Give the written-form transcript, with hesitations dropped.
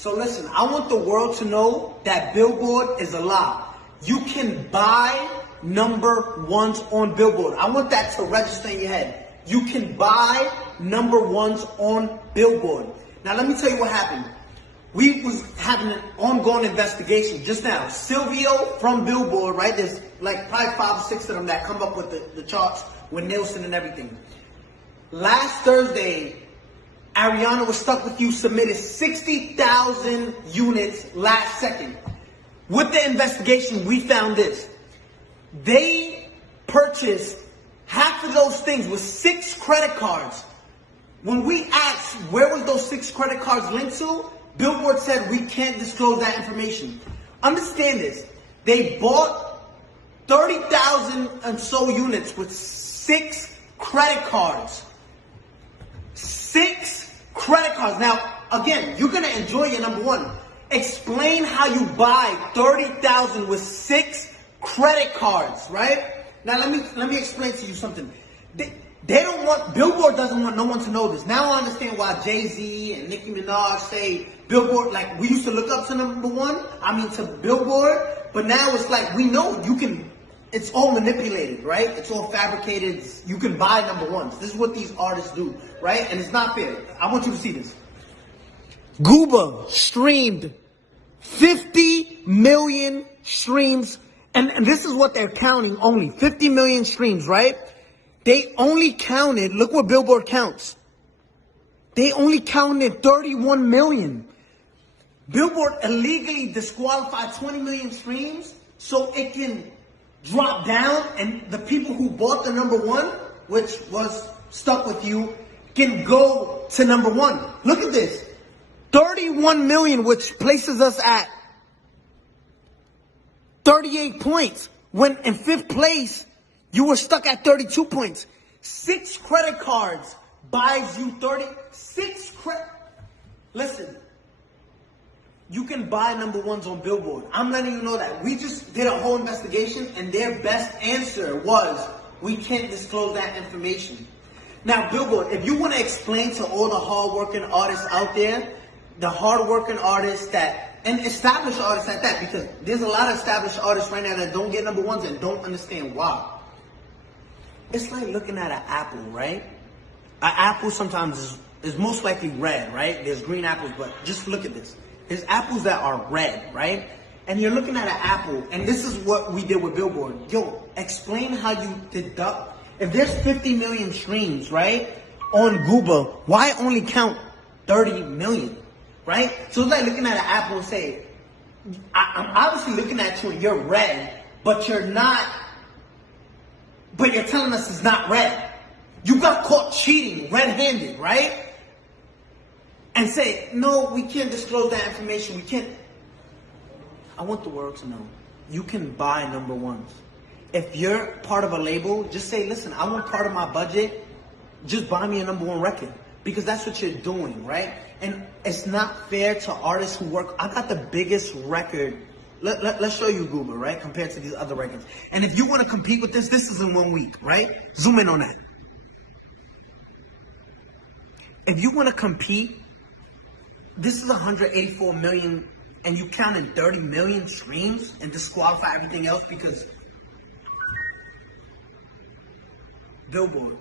So listen, I want the world to know that Billboard is a lie. You can buy number ones on Billboard. I want that to register in your head. You can buy number ones on Billboard. Now let me tell you what happened. We was having an ongoing investigation just now. Silvio from Billboard, right? There's like probably 5 or 6 of them that come up with the charts with Nielsen and everything. Last Thursday, Ariana Was Stuck With You submitted 60,000 units last second. With the investigation, we found this. They purchased half of those things with 6 credit cards. When we asked where was those 6 credit cards linked to, Billboard said we can't disclose that information. Understand this. They bought 30,000 and so units with 6 credit cards. 6 credit cards. Now, again, you're going to enjoy your number one. Explain how you buy 30,000 with 6 credit cards, right? Now, let me explain to you something. They don't want, Billboard doesn't want no one to know this. Now I understand why Jay-Z and Nicki Minaj say Billboard, like we used to look up to number one, to Billboard, but now it's like we know you can, it's all manipulated, right? It's all fabricated. You can buy number ones. This is what these artists do, right? And it's not fair. I want you to see this. Gooba streamed 50 million streams, and this is what they're counting only, 50 million streams, right? They only counted, look what Billboard counts. They only counted 31 million. Billboard illegally disqualified 20 million streams so it can drop down and the people who bought the number one, which was Stuck With You, can go to number one. Look at this. 31 million, which places us at 38 points. When in 5th place, you were stuck at 32 points. 6 credit cards buys you 36 credit. Listen, you can buy number ones on Billboard. I'm letting you know that. We just did a whole investigation and their best answer was, we can't disclose that information. Now, Billboard, if you want to explain to all the hard-working artists out there, the hard-working artists that, and established artists at that, because there's a lot of established artists right now that don't get number ones and don't understand why. It's like looking at an apple, right? An apple sometimes is most likely red, right? There's green apples, but just look at this. There's apples that are red, right? And you're looking at an apple, and this is what we did with Billboard. Yo, explain how you deduct. If there's 50 million streams, right, on Gooba, why only count 30 million, right? So it's like looking at an apple and say, I'm obviously looking at you and you're red, but you're not, but you're telling us it's not red. You got caught cheating red-handed, right? And say, no, we can't disclose that information. We can't. I want the world to know. You can buy number ones. If you're part of a label, just say, listen, I want part of my budget. Just buy me a number one record. Because that's what you're doing, right? And it's not fair to artists who work. I got the biggest record. Let's show you Google, right? Compared to these other records. And if you want to compete with this is in 1 week, right? Zoom in on that. If you want to compete, this is 184 million, and you counted 30 million streams and disqualify everything else because Billboard.